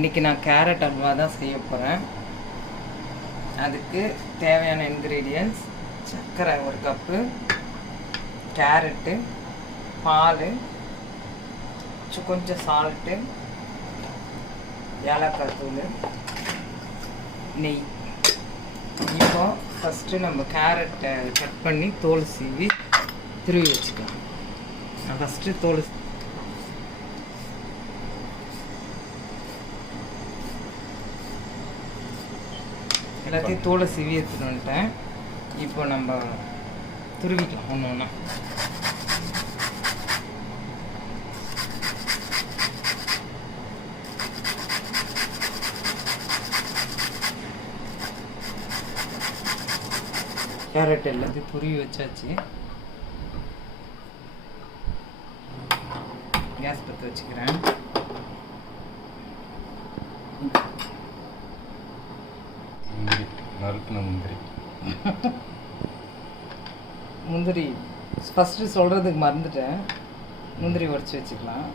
இன்றைக்கி நான் கேரட் அல்வா தான் செய்ய போகிறேன். அதுக்கு தேவையான இன்க்ரீடியன்ட்ஸ் சர்க்கரை 1 கப்பு, கேரட்டு, பால், கொஞ்சம் சால்ட்டு, ஏலக்காய் தூள், நெய். இப்போ ஃபஸ்ட்டு நம்ம கேரட்டை கட் பண்ணி தோல் சீவி திருவி வச்சுக்கலாம். நான் ஃபஸ்ட்டு தோல் எல்லாத்தையும் தோலை சீவி எடுத்துட்டு வந்துட்டேன். இப்போ நம்ம துருவிக்கலாம் ஒன்று ஒன்றா. கேரட் எல்லாத்தையும் துருவி வச்சாச்சு. கேஸ் பற்ற வச்சுக்கிறேன். முந்திரி ஃபஸ்ட்டு சொல்கிறதுக்கு மறந்துட்டேன். முந்திரி உடச்சி வச்சுக்கலாம்.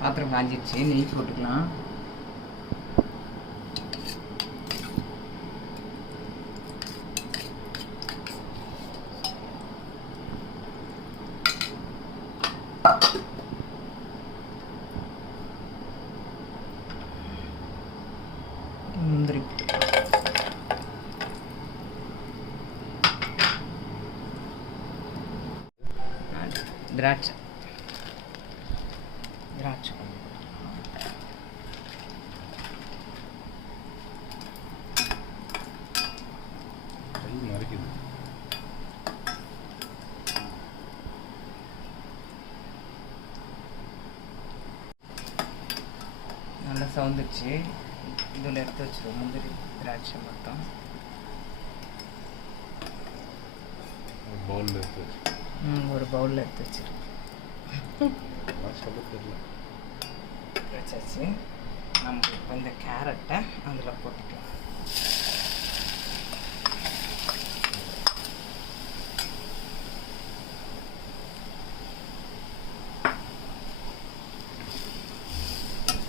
பாத்திரம் காஞ்சிடுச்சு, நெய் போட்டுக்கலாம். முந்திரி திராட்சை நல்லா சவுந்துச்சு. இதில் எடுத்து வச்சுருவோம் முந்திரி திராட்சை மொத்தம் ஒரு பவுலில் எடுத்து வச்சாச்சு. நம்ம இப்போ இந்த கேரட்டை அதில் போட்டுக்கலாம்.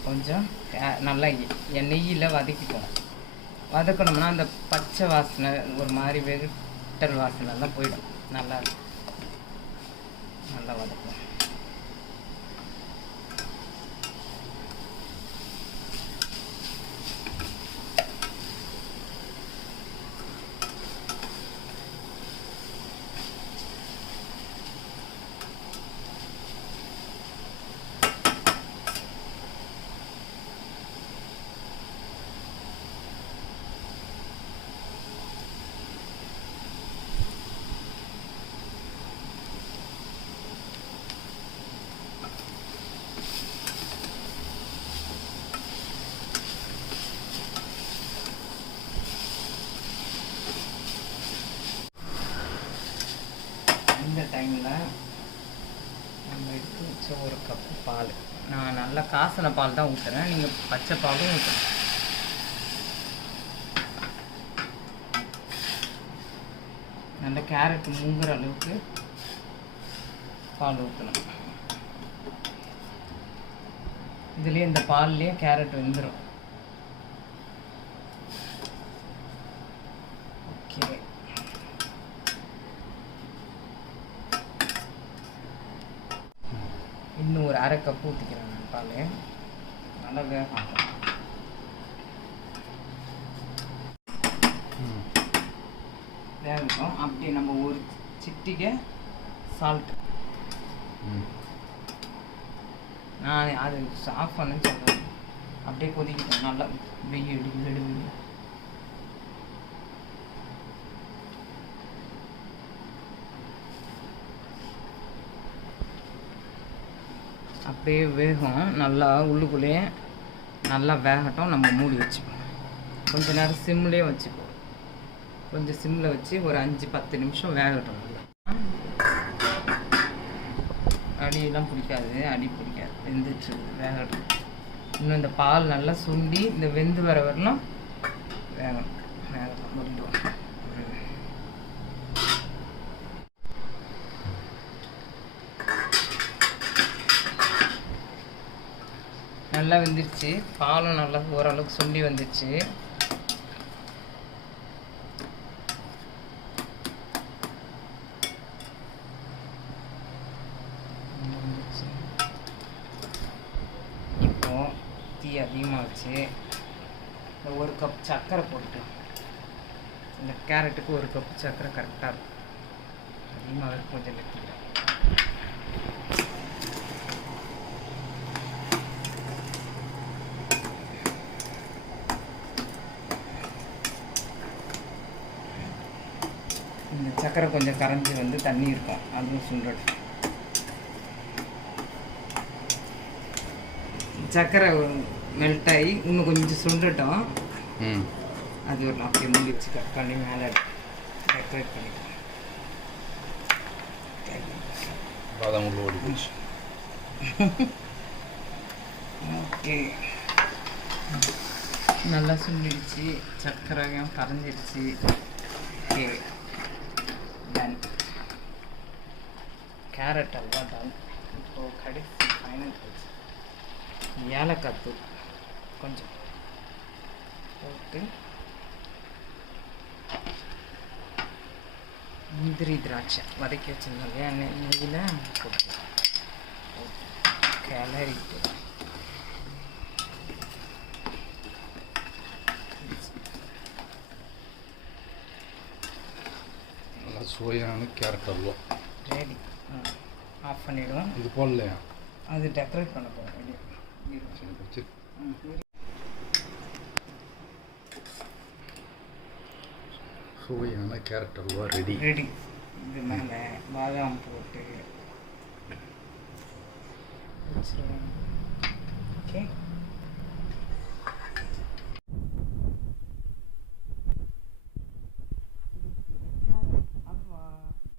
கொஞ்சம் நல்லா நெய்யில் வதக்கணும்னா அந்த பச்சை வாசனை ஒரு மாதிரி வெகுட்டல் வாசனைலாம் போயிடும். நல்லா வதக்கும். இந்த டைமில் நம்ம எடுத்து வச்ச 1 கப்பு பால், நான் நல்லா காசின பால் தான் ஊற்றுறேன். நீங்கள் பச்சை பாலும் ஊற்றணும். நல்ல கேரட் மூங்குற அளவுக்கு பால் ஊற்றணும். இதுலேயே இந்த பால்லேயே கேரட் வெந்துடும். ஓகே, இன்னும் ஒரு 1/2 கப்பு ஊற்றிக்கிறேன் நான் பால். நல்லா வேகட்டும். அப்படியே நம்ம ஒரு சிட்டிகை சால்ட்டு, நான் அது ஆஃப் பண்ணுன்னு சொல்கிறேன். அப்படியே கொதிக்கிட்டேன். நல்லா வெடு அப்படியே வேகும். நல்லா உள்ளுக்குள்ளேயே நல்லா வேகட்டும். நம்ம மூடி வச்சுப்போம். கொஞ்ச நேரம் சிம்லேயே வச்சுப்போம். கொஞ்சம் சிம்மில் வச்சு ஒரு 5-10 நிமிஷம் வேகட்டும். நல்லா அடியெல்லாம் பிடிக்காது, வெந்துட்டு வேகட்டும். இன்னும் இந்த பால் நல்லா சுண்டி இந்த வெந்து வர வரலாம் வேகணும். முடியும். நல்லா வெந்துருச்சு. பாலும் நல்லா ஓரளவுக்கு சுண்டி வந்துருச்சு. இப்போ தீ அதிகமாக வச்சு இந்த 1 கப் சர்க்கரை போட்டு, இந்த கேரட்டுக்கு 1 கப் சர்க்கரை கரெக்டாக இருக்கும். அதிகமாக கொஞ்சம் நெட்டிக்கிறேன். இந்த சர்க்கரை கொஞ்சம் கரைஞ்சி வந்து தண்ணி இருக்கும், அதுவும் சுண்டட்டும். சர்க்கரை மெல்ட் ஆகி இன்னும் கொஞ்சம் சுண்டட்டும். அது ஒரு அப்படியே மூடி வச்சு கட் பண்ணி மேலே டெக்கரேட் பண்ணிக்கலாம். ஓகே, நல்லா சுண்டிடுச்சு, சர்க்கரையும் கரைஞ்சிடுச்சு. Okay, done. Carrot halwa done. இப்போது கடைசி ஃபைனல் டச், ஏலக்காய் தூள் கொஞ்சம் போட்டு முந்திரி திராட்சை வதக்கி வச்சிருந்தோம் இல்லையா நெய்யில் போட்டு கிளறிட்டு நல்லா சுவையான கேரட் அல்வா ரெடி. ஆஃப் பண்ணிவிடுவோம். இது போடலையா? அது டெக்கரேட் பண்ண போகிறோம். சுவையான கேரட் அல்வா ரெடி. இது மேலே பாதாம் போட்டு வச்சுருவோம். ஓகே.